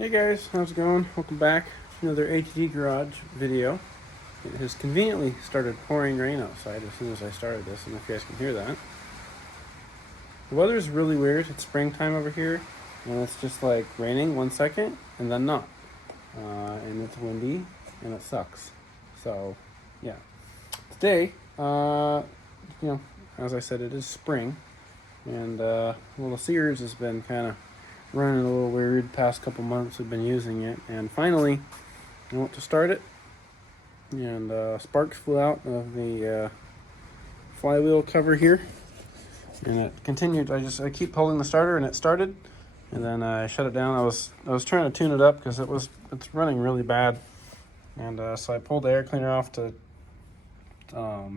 Hey guys, how's it going? Welcome back to another HD Garage video. It has conveniently started pouring rain outside as soon as I started this, and if you guys can hear that. The weather is really weird. It's springtime over here, and it's just like raining 1 second and then not. And it's windy, and it sucks. So, yeah. Today, as I said, it is spring, and the Sears has been kind of running a little weird. Past couple months we've been using it, and finally I went to start it, and sparks flew out of the flywheel cover here, and it continued. I keep pulling the starter, and it started, and then I shut it down. I was trying to tune it up because it's running really bad, and so I pulled the air cleaner off to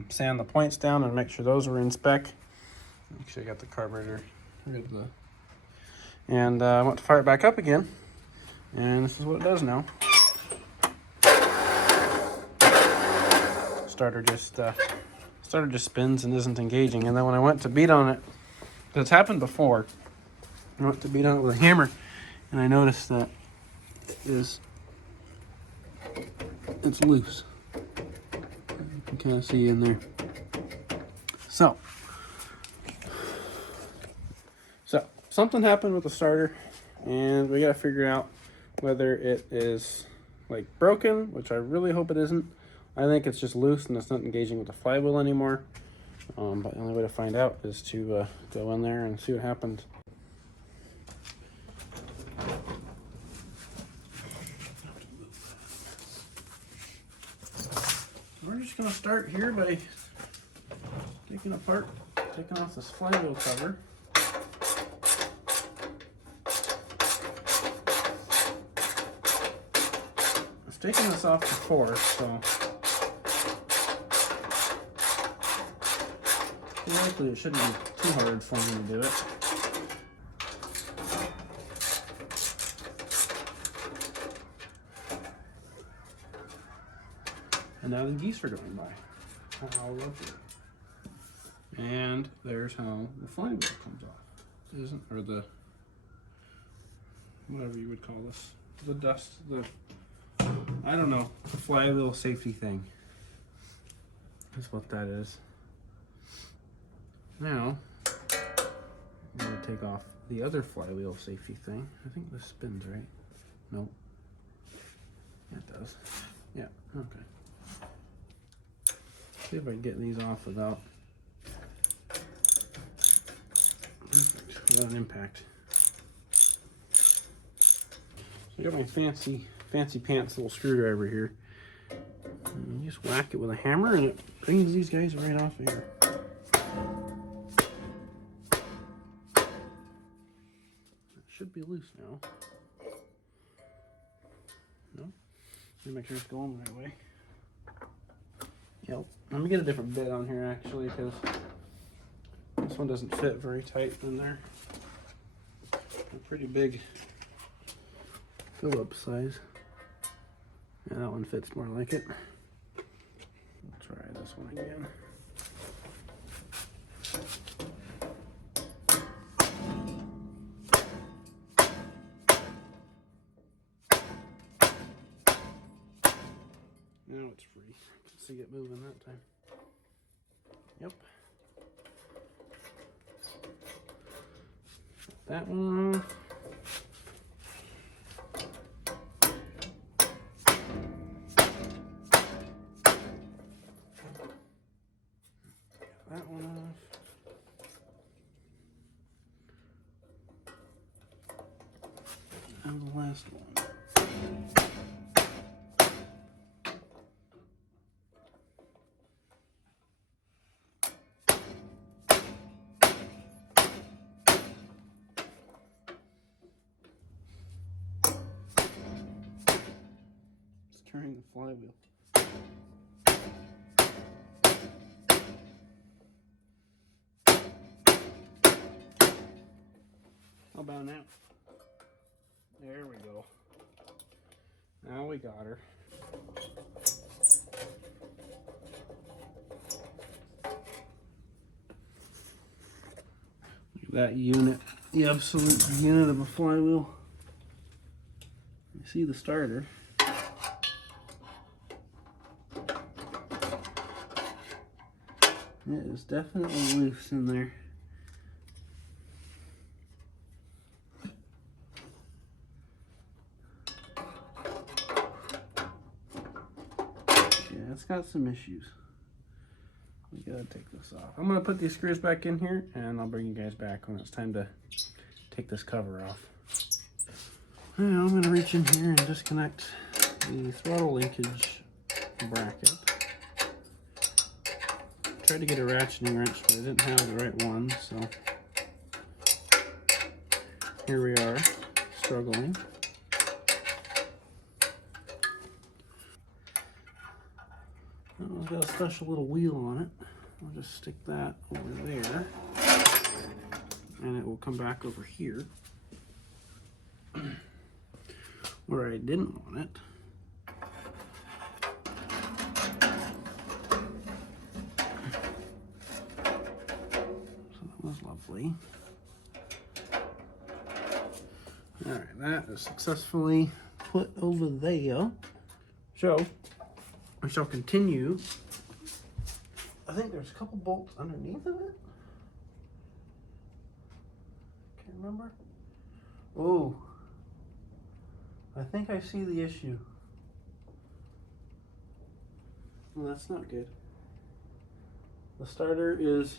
sand the points down and make sure those were in spec. Actually, I got the carburetor rid of the. And I went to fire it back up again, and this is what it does now. Starter just spins and isn't engaging. And then when I went to beat on it, it's happened before. I went to beat on it with a hammer, and I noticed that it's loose. You can kind of see in there. So something happened with the starter, and we gotta figure out whether it is like broken, which I really hope it isn't. I think it's just loose and it's not engaging with the flywheel anymore. But the only way to find out is to go in there and see what happens. We're just gonna start here by taking off this flywheel cover. Taking this off before, so likely it shouldn't be too hard for me to do it. And now the geese are going by. How lovely. And there's how the flywheel comes off. Isn't, or the, whatever you would call this, the dust, I don't know, the flywheel safety thing is what that is. Now, I'm going to take off the other flywheel safety thing. I think this spins, right? Nope. It does. Yeah, okay. See if I can get these off without an impact. So I got my fancy pants little screwdriver here. And you just whack it with a hammer and it brings these guys right off of here. It should be loose now. No? Let me make sure it's going the right way. Yep. Let me get a different bit on here actually, because this one doesn't fit very tight in there. A pretty big Phillips size. Yeah, that one fits more like it. We'll try this one again. Now it's free. Let's see it moving that time. Yep. That one off. That one off. And the last one. It's turning the flywheel. How about now? There we go. Now we got her. Look at that unit, the absolute unit of a flywheel. You see the starter. It is definitely loose in there. Yeah, it's got some issues. We gotta take this off. I'm gonna put these screws back in here and I'll bring you guys back when it's time to take this cover off. Now I'm gonna reach in here and disconnect the throttle linkage bracket. Tried to get a ratcheting wrench, but I didn't have the right one, so here we are, struggling. Oh, it's got a special little wheel on it. I'll just stick that over there, and it will come back over here where I didn't want it. So that was lovely. All right, that is successfully put over there. So I shall continue. I think there's a couple bolts underneath of it. Can't remember. Oh, I think I see the issue. Well, that's not good. The starter is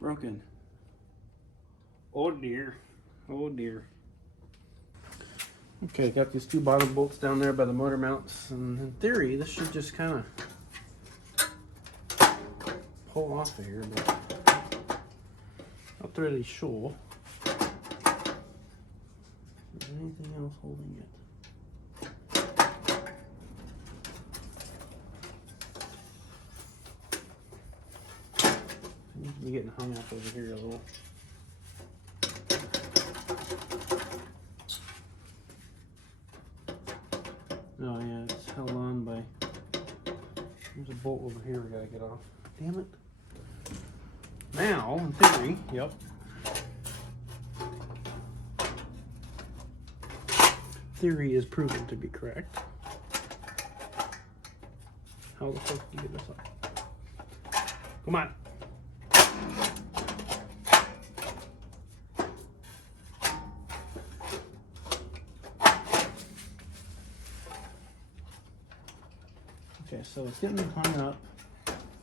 broken. Oh dear. Oh dear. Okay, got these two bottom bolts down there by the motor mounts, and in theory this should just kind of pull off of here, but not really sure. Is there anything else holding it? Seems to be getting hung up over here a little. Oh yeah, it's held on by, there's a bolt over here we gotta get off. Damn it. Now, in theory, yep. Theory is proven to be correct. How the fuck do you get this up? Come on. Okay, so it's getting hung up.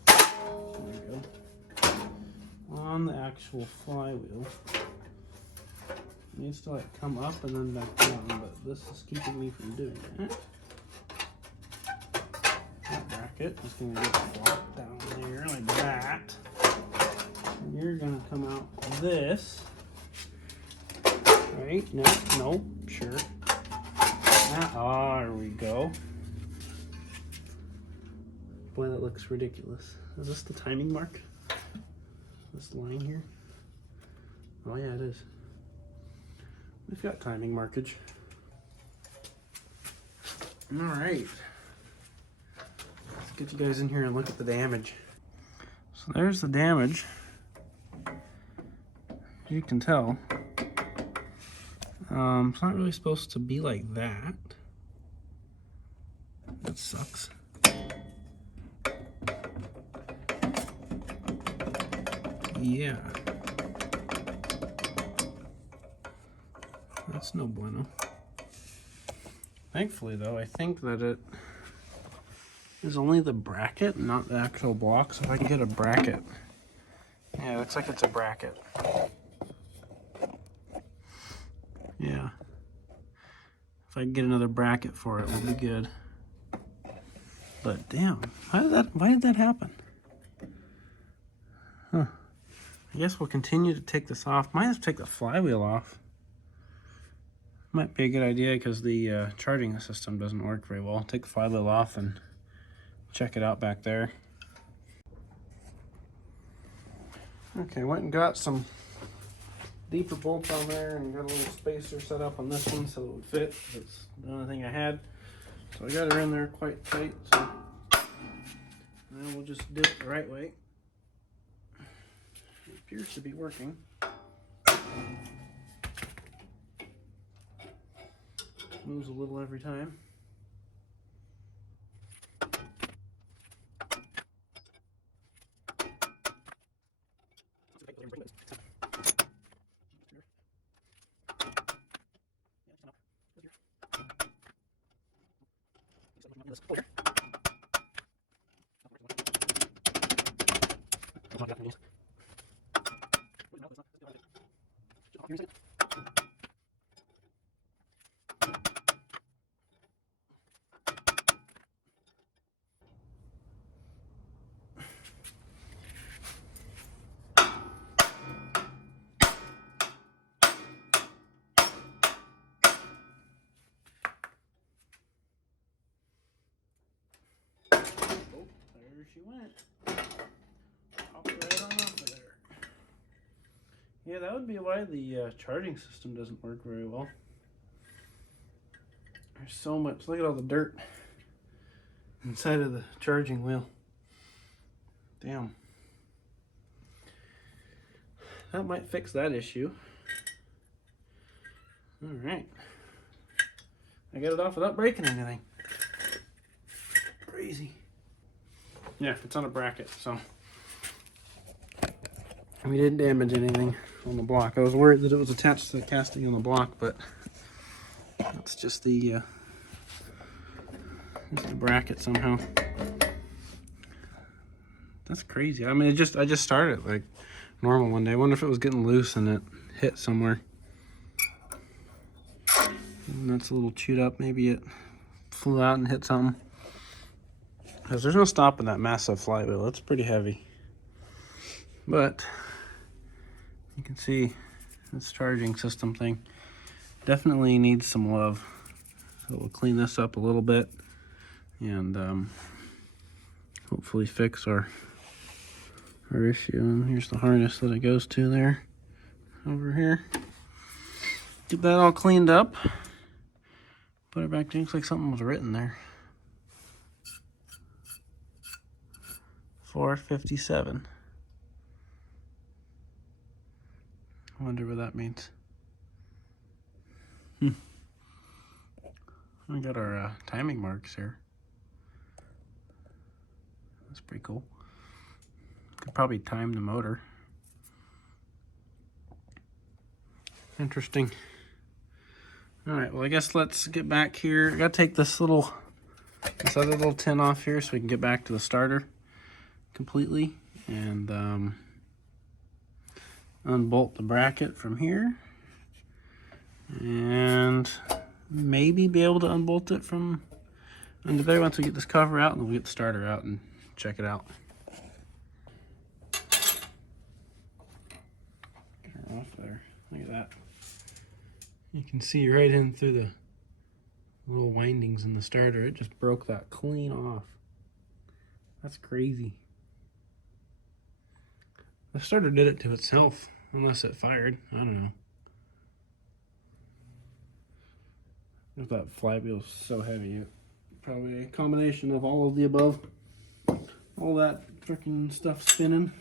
There we go. On the actual flywheel. It needs to like come up and then back down, but this is keeping me from doing that. That bracket is going to get flopped down there like that. And you're going to come out this. Right? No, no, sure. There we go. Boy, that looks ridiculous. Is this the timing mark? This line here? Oh yeah, it is. We've got timing markage. All right. Let's get you guys in here and look at the damage. So there's the damage. You can tell. It's not really supposed to be like that. That sucks. Yeah. That's no bueno. Thankfully though, I think that it is only the bracket, not the actual block. So if I can get a bracket. Yeah, it looks like it's a bracket. Yeah. If I can get another bracket for it, we'll be good. But damn, why did that happen? Huh. I guess we'll continue to take this off. Might have to take the flywheel off. Might be a good idea because the charging system doesn't work very well. Take the flywheel off and check it out back there. Okay, went and got some deeper bolts on there and got a little spacer set up on this one so it would fit. That's the only thing I had. So I got her in there quite tight. So now we'll just do it the right way. It appears to be working. moves a little every time. There she went. Popped right on off of there. Yeah, that would be why the charging system doesn't work very well. There's so much. Look at all the dirt inside of the charging wheel. Damn. That might fix that issue. All right. I got it off without breaking anything. Crazy. Yeah, it's on a bracket, so we didn't damage anything on the block. I was worried that it was attached to the casting on the block, but that's just the bracket somehow. That's crazy. I mean, I just started like normal one day. I wonder if it was getting loose and it hit somewhere. And that's a little chewed up. Maybe it flew out and hit something. Because there's no stopping that massive flywheel. It's pretty heavy. But you can see this charging system thing definitely needs some love. So we'll clean this up a little bit and hopefully fix our issue. And here's the harness that it goes to there over here. Get that all cleaned up. Put it back down. Looks like something was written there. 457. I wonder what that means. We got our timing marks here. That's pretty cool. Could probably time the motor. Interesting. All right, well, I guess let's get back here. I gotta take this other little tin off here so we can get back to the starter completely and unbolt the bracket from here and maybe be able to unbolt it from under there once we get this cover out, and we'll get the starter out and check it out. Get her off there. Look at that. You can see right in through the little windings in the starter. It just broke that clean off. That's crazy. The starter did it to itself, unless it fired. I don't know. If that flywheel's so heavy, probably a combination of all of the above. All that freaking stuff spinning.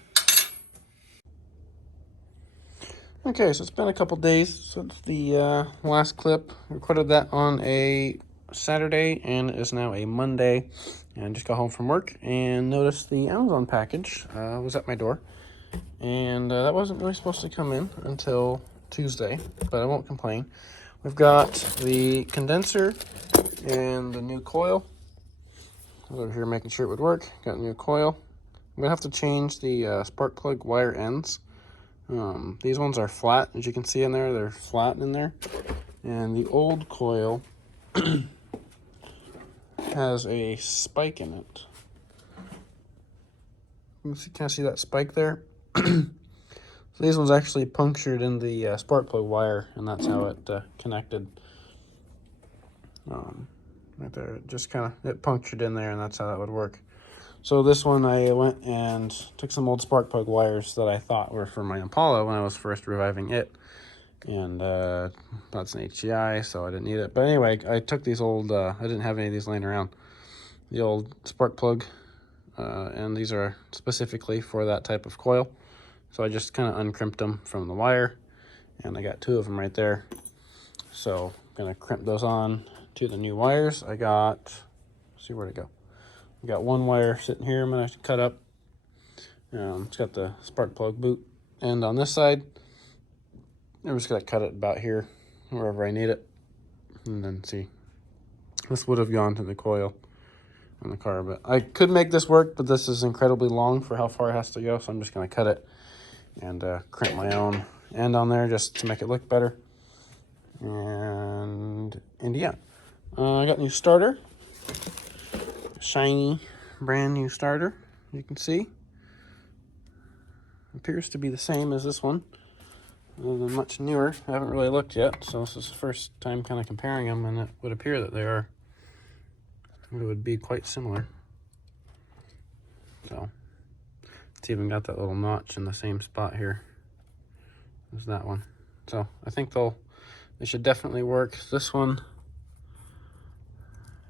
Okay, so it's been a couple days since the last clip. I recorded that on a Saturday and it is now a Monday. And I just got home from work and noticed the Amazon package was at my door. And that wasn't really supposed to come in until Tuesday, but I won't complain. We've got the condenser and the new coil. I was over here making sure it would work. Got a new coil. I'm gonna have to change the spark plug wire ends. These ones are flat, as you can see in there. They're flat in there. And the old coil has a spike in it. You can see that spike there? So these ones actually punctured in the spark plug wire, and that's how it connected. Right there, it just it punctured in there, and that's how that would work. So this one, I went and took some old spark plug wires that I thought were for my Impala when I was first reviving it. And that's an HDI, so I didn't need it. But anyway, I took these old, I didn't have any of these laying around. The old spark plug, and these are specifically for that type of coil. So I just kind of uncrimped them from the wire, and I got two of them right there. So I'm gonna crimp those on to the new wires. I got, let's see where'd it go. I got one wire sitting here I'm gonna cut up. It's got the spark plug boot, and on this side, I'm just gonna cut it about here, wherever I need it, and then see. This would have gone to the coil on the car, but I could make this work, but this is incredibly long for how far it has to go, so I'm just gonna cut it and crimp my own end on there just to make it look better. And yeah, I got a new starter, shiny, brand new starter. You can see, appears to be the same as this one, other than much newer. I haven't really looked yet, so this is the first time kind of comparing them, and it would appear that it would be quite similar. So it's even got that little notch in the same spot here as that one. So I think they should definitely work. This one,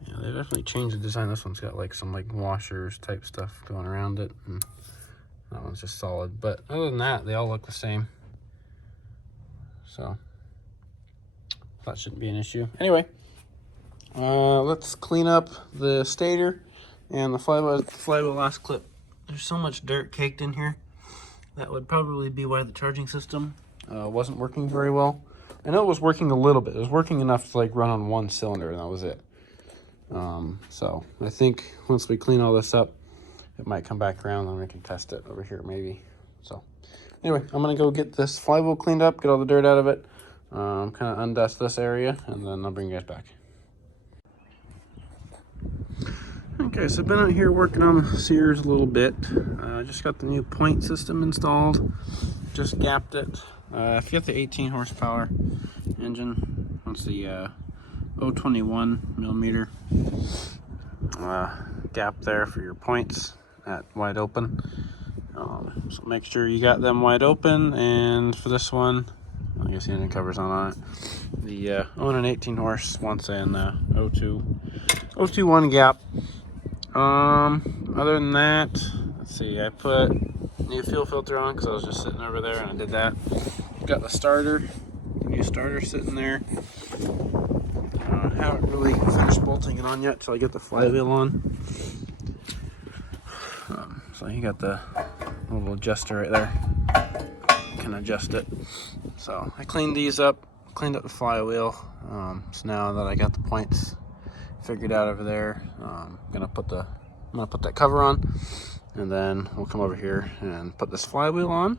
yeah, they definitely changed the design. This one's got like some like washers type stuff going around it, and that one's just solid. But other than that, they all look the same. So that shouldn't be an issue. Anyway, let's clean up the stator and the flywheel last clip. There's so much dirt caked in here. That would probably be why the charging system wasn't working very well. I know it was working a little bit. It was working enough to like run on one cylinder, and that was it. So I think once we clean all this up, it might come back around, and we can test it over here maybe. So anyway, I'm gonna go get this flywheel cleaned up, get all the dirt out of it, kind of undust this area, and then I'll bring you guys back. Okay, so I've been out here working on the Sears a little bit. I just got the new point system installed, just gapped it. If you get the 18 horsepower engine, it's the 021 millimeter gap there for your points at wide open. So make sure you got them wide open, and for this one, I guess the engine cover's not on it. The 0 and 18 horse wants an 021 gap. Other than that, let's see, I put new fuel filter on because I was just sitting over there and I did that. Got the starter, new starter sitting there. Haven't really finished bolting it on yet till I get the flywheel on. So you got the little adjuster right there. You can adjust it. So I cleaned these up, cleaned up the flywheel. So now that I got the points figured out over there, I'm gonna put that cover on, and then we'll come over here and put this flywheel on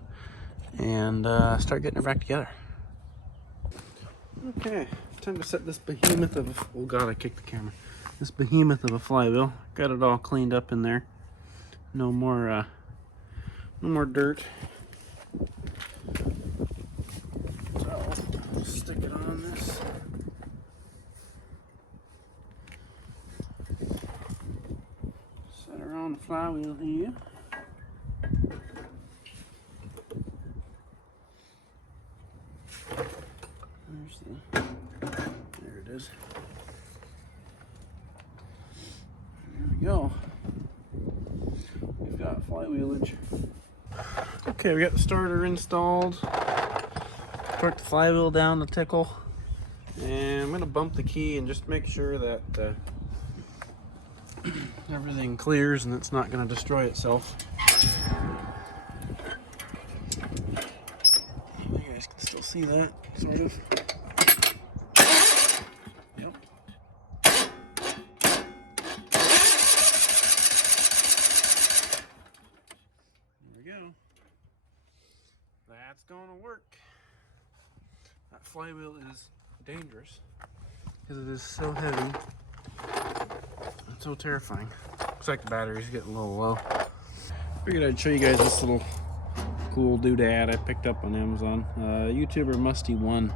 and start getting it back together. Okay, time to set this behemoth of a, oh god, I kicked the camera. This behemoth of a flywheel. Got it all cleaned up in there. No more dirt. So I'll stick it on this. Set her on the flywheel here. There it is. There we go. We've got flywheelage. Okay, we got the starter installed. Torque the flywheel down to tickle. And I'm gonna bump the key and just make sure that everything clears and it's not gonna destroy itself. You guys can still see that, sort of. Yep. There we go. That's gonna work. That flywheel is dangerous because it is so heavy. It's so terrifying. Looks like the battery's getting a little low. Figured I'd show you guys this little cool doodad I picked up on Amazon. YouTuber Musty1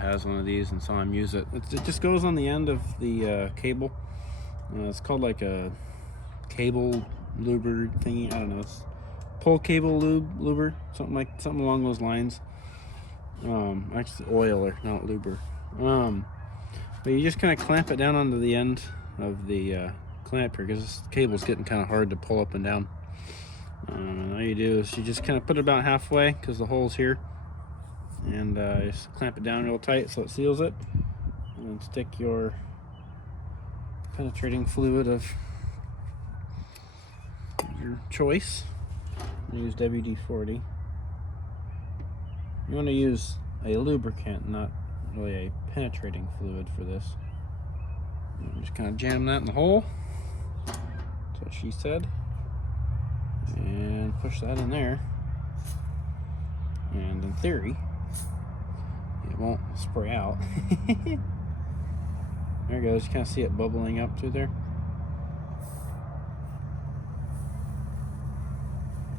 has one of these and saw him use it. It just goes on the end of the cable. It's called like a cable luber thingy. I don't know. It's pull cable luber, something along those lines. Actually oiler, not luber. But you just kind of clamp it down onto the end of the clamp here, because this cable's getting kind of hard to pull up and down. All you do is you just kind of put it about halfway, because the hole's here, and just clamp it down real tight so it seals it, and then stick your penetrating fluid of your choice. I'm going to use WD-40. You want to use a lubricant, not really a penetrating fluid for this. Just kind of jam that in the hole. That's what she said. And push that in there. And in theory, it won't spray out. There it goes. You kind of see it bubbling up through there.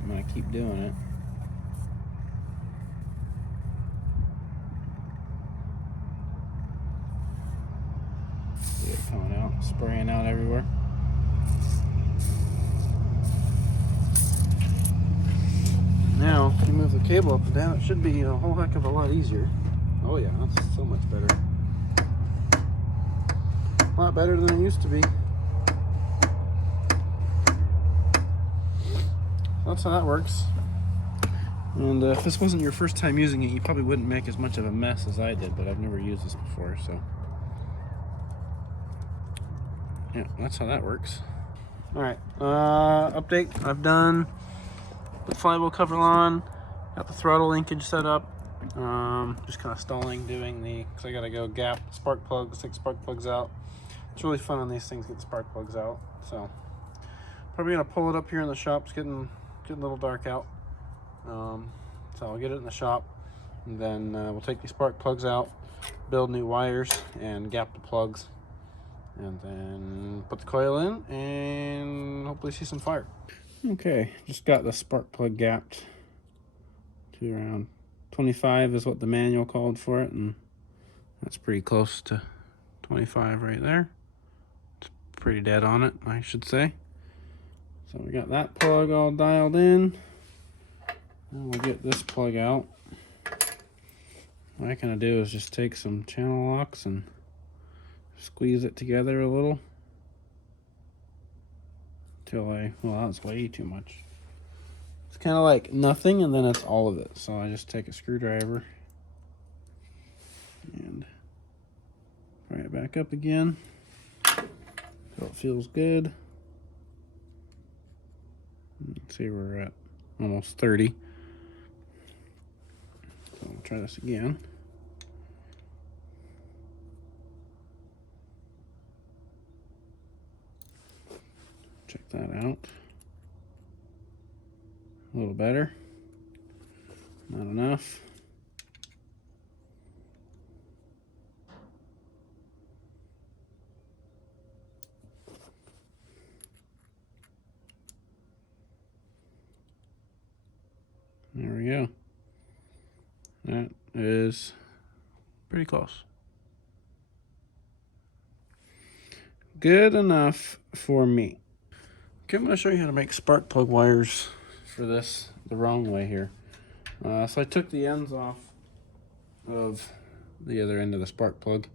I'm going to keep doing it. See it coming out, spraying out everywhere. Now, if you move the cable up and down, it should be a whole heck of a lot easier. Oh yeah, that's so much better. A lot better than it used to be. That's how that works. And if this wasn't your first time using it, you probably wouldn't make as much of a mess as I did, but I've never used this before, so. Yeah, that's how that works. Alright, update. I've done the flywheel cover on, got the throttle linkage set up. Just kind of stalling doing because I gotta go gap spark plugs, take spark plugs out. It's really fun on these things, get the spark plugs out. So probably gonna pull it up here in the shop. It's getting a little dark out. So I'll get it in the shop, and then we'll take these spark plugs out, build new wires, and gap the plugs, and then put the coil in, and hopefully see some fire. Okay, just got the spark plug gapped to around 25 is what the manual called for it, and that's pretty close to 25 right there. It's pretty dead on it, I should say. So we got that plug all dialed in. And we'll get this plug out. What I'm gonna do is just take some channel locks and squeeze it together a little till well, that was way too much. It's kind of like nothing and then it's all of it. So I just take a screwdriver and pry it back up again so it feels good. Let's see, we're at almost 30. So we'll try this again. Check that out. A little better. Not enough. There we go. That is pretty close. Good enough for me. Okay, I'm going to show you how to make spark plug wires for this the wrong way here. So I took the ends off of the other end of the spark plug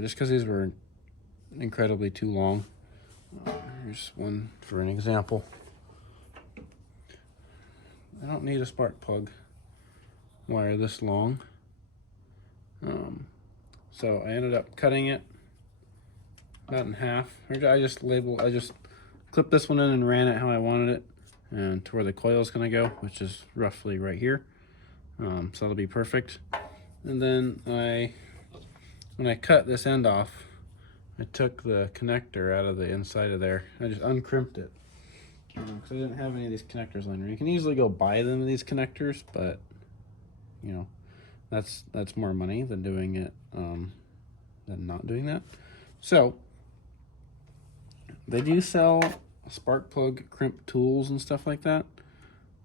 just because these were incredibly too long. Here's one for an example. I don't need a spark plug wire this long. So I ended up cutting it about in half. I just clipped this one in and ran it how I wanted it, and to where the coil is going to go, which is roughly right here. So that'll be perfect. And then when I cut this end off, I took the connector out of the inside of there. I just uncrimped it because I didn't have any of these connectors laying around. You can easily go buy them, these connectors, but you know, that's more money than doing it than not doing that. So they do sell spark plug crimp tools and stuff like that,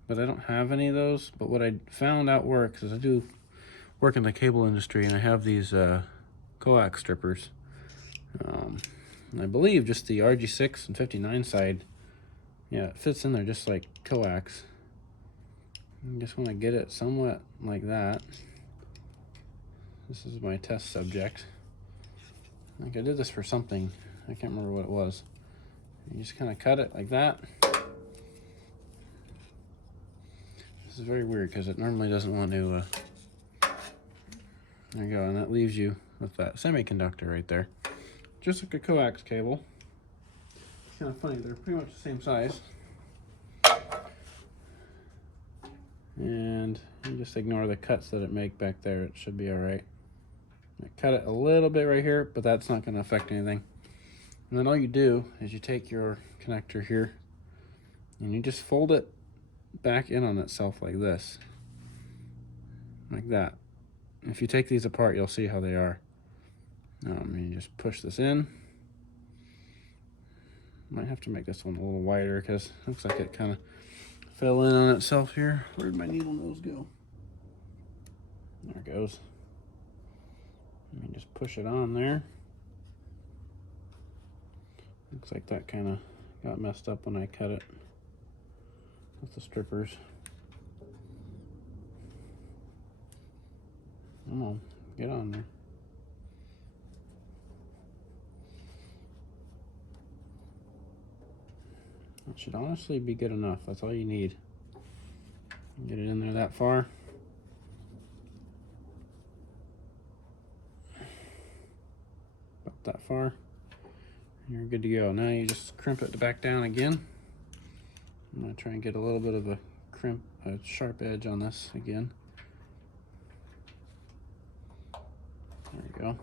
but I don't have any of those. But what I found out works is I do work in the cable industry, and I have these coax strippers. I believe just the RG6 and 59 side, yeah, it fits in there just like coax. I just want to get it somewhat like that. This is my test subject. I think I did this for something. I can't remember what it was. You just kind of cut it like that. This is very weird because it normally doesn't want to. There you go, and that leaves you with that semiconductor right there. just like a coax cable. It's kind of funny, they're pretty much the same size. And you just ignore the cuts that it make back there. It should be all right. I cut it a little bit right here, but that's not going to affect anything. And then all you do is you take your connector here and you just fold it back in on itself like this. Like that. If you take these apart, you'll see how they are. You just push this in. Might have to make this one a little wider because it looks like it kind of fell in on itself here. Where'd my needle nose go? There it goes. And just push it on there. Looks like that kind of got messed up when I cut it with the strippers. Come on, get on there. That should honestly be good enough. That's all you need. Get it in there that far. About that far. You're good to go. Now you just crimp it back down again. I'm going to try and get a little bit of a sharp edge on this again. There we go.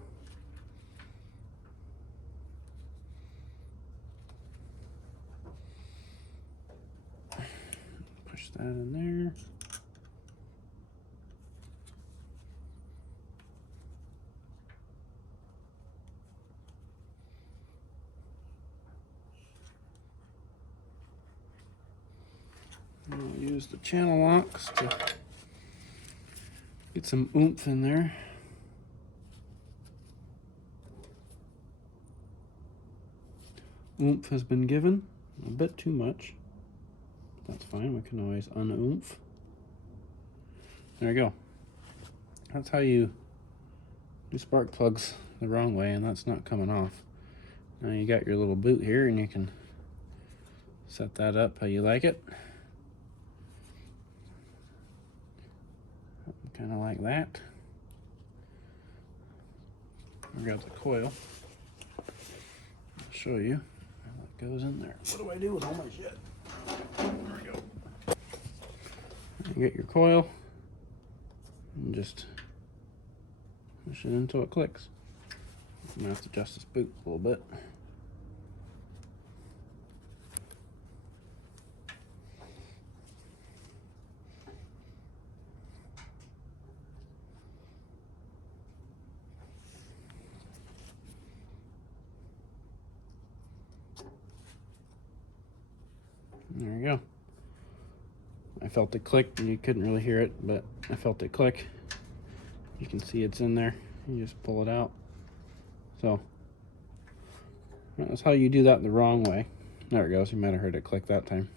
Push that in there. I'll use the channel locks to get some oomph in there. Oomph has been given, a bit too much. That's fine, we can always un-oomph. There we go. That's how you do spark plugs the wrong way, and that's not coming off. Now you got your little boot here, and you can set that up how you like it. Kind of like that. I've got the coil. I'll show you how it goes in there. What do I do with all my shit? There we go. You get your coil and just push it until it clicks. I'm gonna have to adjust this boot a little bit. There we go. I felt it click, and you couldn't really hear it, but I felt it click. You can see it's in there. You just pull it out. So that's how you do that the wrong way. There it goes. You might have heard it click that time.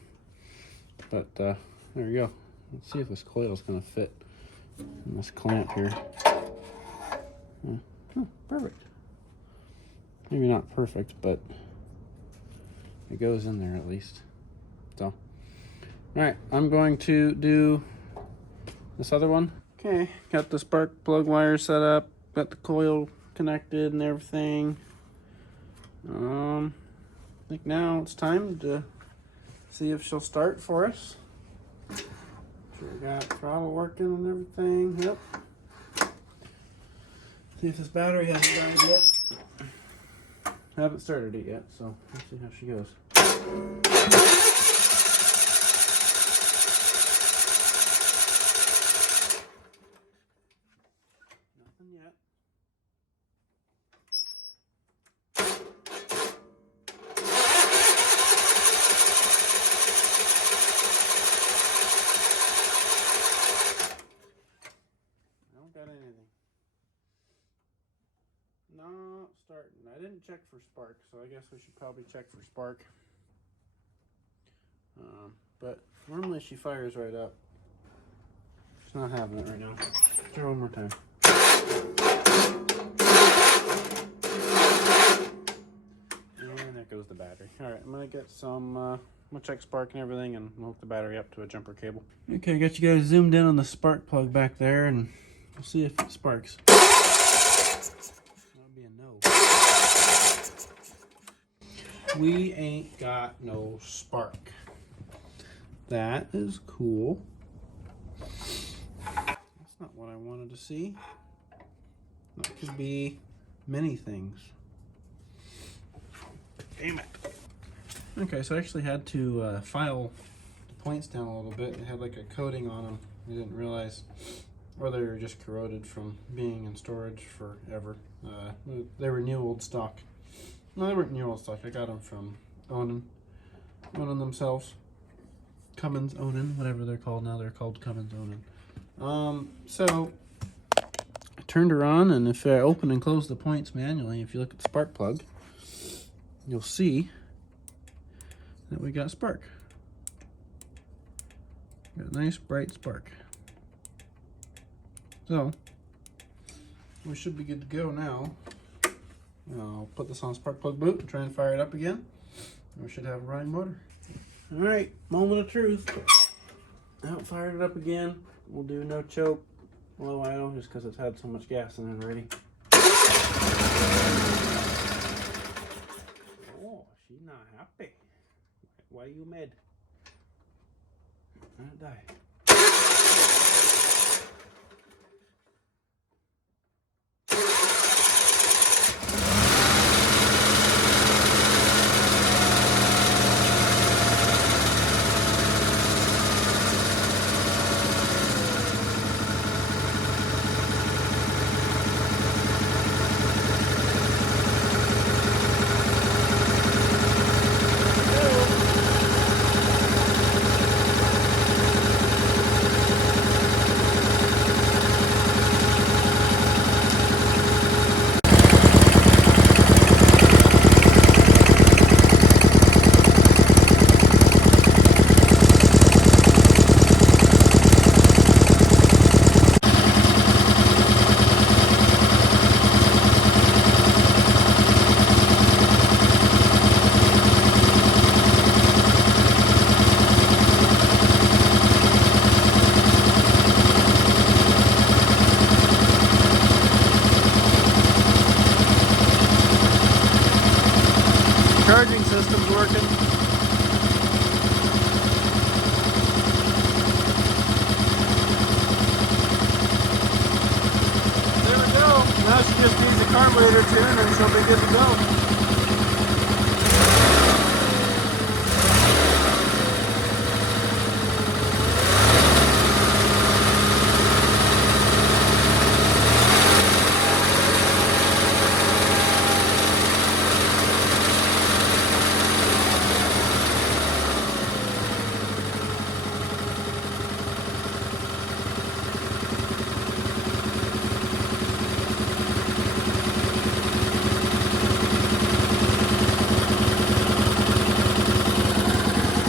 But there we go. Let's see if this coil is going to fit in this clamp here. Oh, perfect. Maybe not perfect, but it goes in there at least. So, alright, I'm going to do this other one. Okay, got the spark plug wire set up, got the coil connected and everything. I think now it's time to see if she'll start for us. Sure, got throttle working and everything. Yep. See if this battery hasn't died yet. I haven't started it yet, so let's see how she goes. Nothing yet. I don't got anything. Not starting. I didn't check for spark, so I guess we should probably check for spark. But normally she fires right up. She's not having it right now. Try one more time. And there goes the battery. Alright, I'm gonna get some, I'm gonna check spark and everything and hook the battery up to a jumper cable. Okay, I got you guys zoomed in on the spark plug back there, and we'll see if it sparks. That'll be a no. We ain't got no spark. That is cool. That's not what I wanted to see. That could be many things. Damn it. Okay, so I actually had to file the points down a little bit. They had like a coating on them. I didn't realize, or they were just corroded from being in storage forever. They were new old stock. No, they weren't new old stock. I got them from Onan themselves. Cummins Onan, whatever they're called now. They're called Cummins Onan. So I turned her on, and if I open and close the points manually, if you look at the spark plug, you'll see that we got spark. Got a nice bright spark. So we should be good to go now. I'll put this on spark plug boot and try and fire it up again. And we should have a running motor. All right, moment of truth. Now fired it up again. We'll do no choke, low idle, just because it's had so much gas in it already. Oh, she's not happy. Why are you mad? I'll die. Charging system's working. There we go. Now she just needs a carburetor tune and she'll be good to go.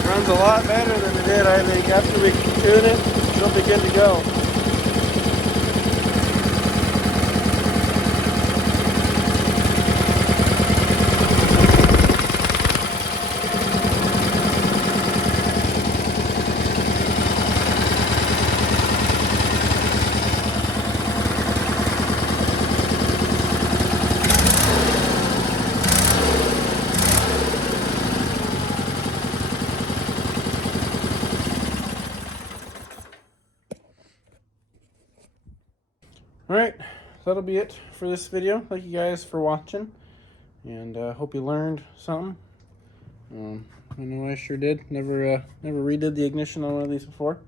Runs a lot better than it did, I think. After we tune it, she'll be good to go. Alright, that'll be it for this video. Thank you guys for watching, and hope you learned something. I know I sure did. Never redid the ignition on one of these before,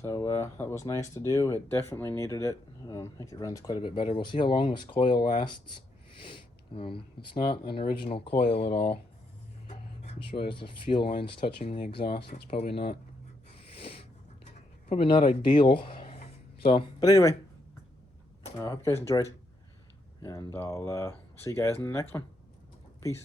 so that was nice to do. It definitely needed it. I think it runs quite a bit better. We'll see how long this coil lasts. It's not an original coil at all. Just realized the fuel line's touching the exhaust. That's probably not ideal. So, but anyway. I hope you guys enjoyed, and I'll see you guys in the next one. Peace.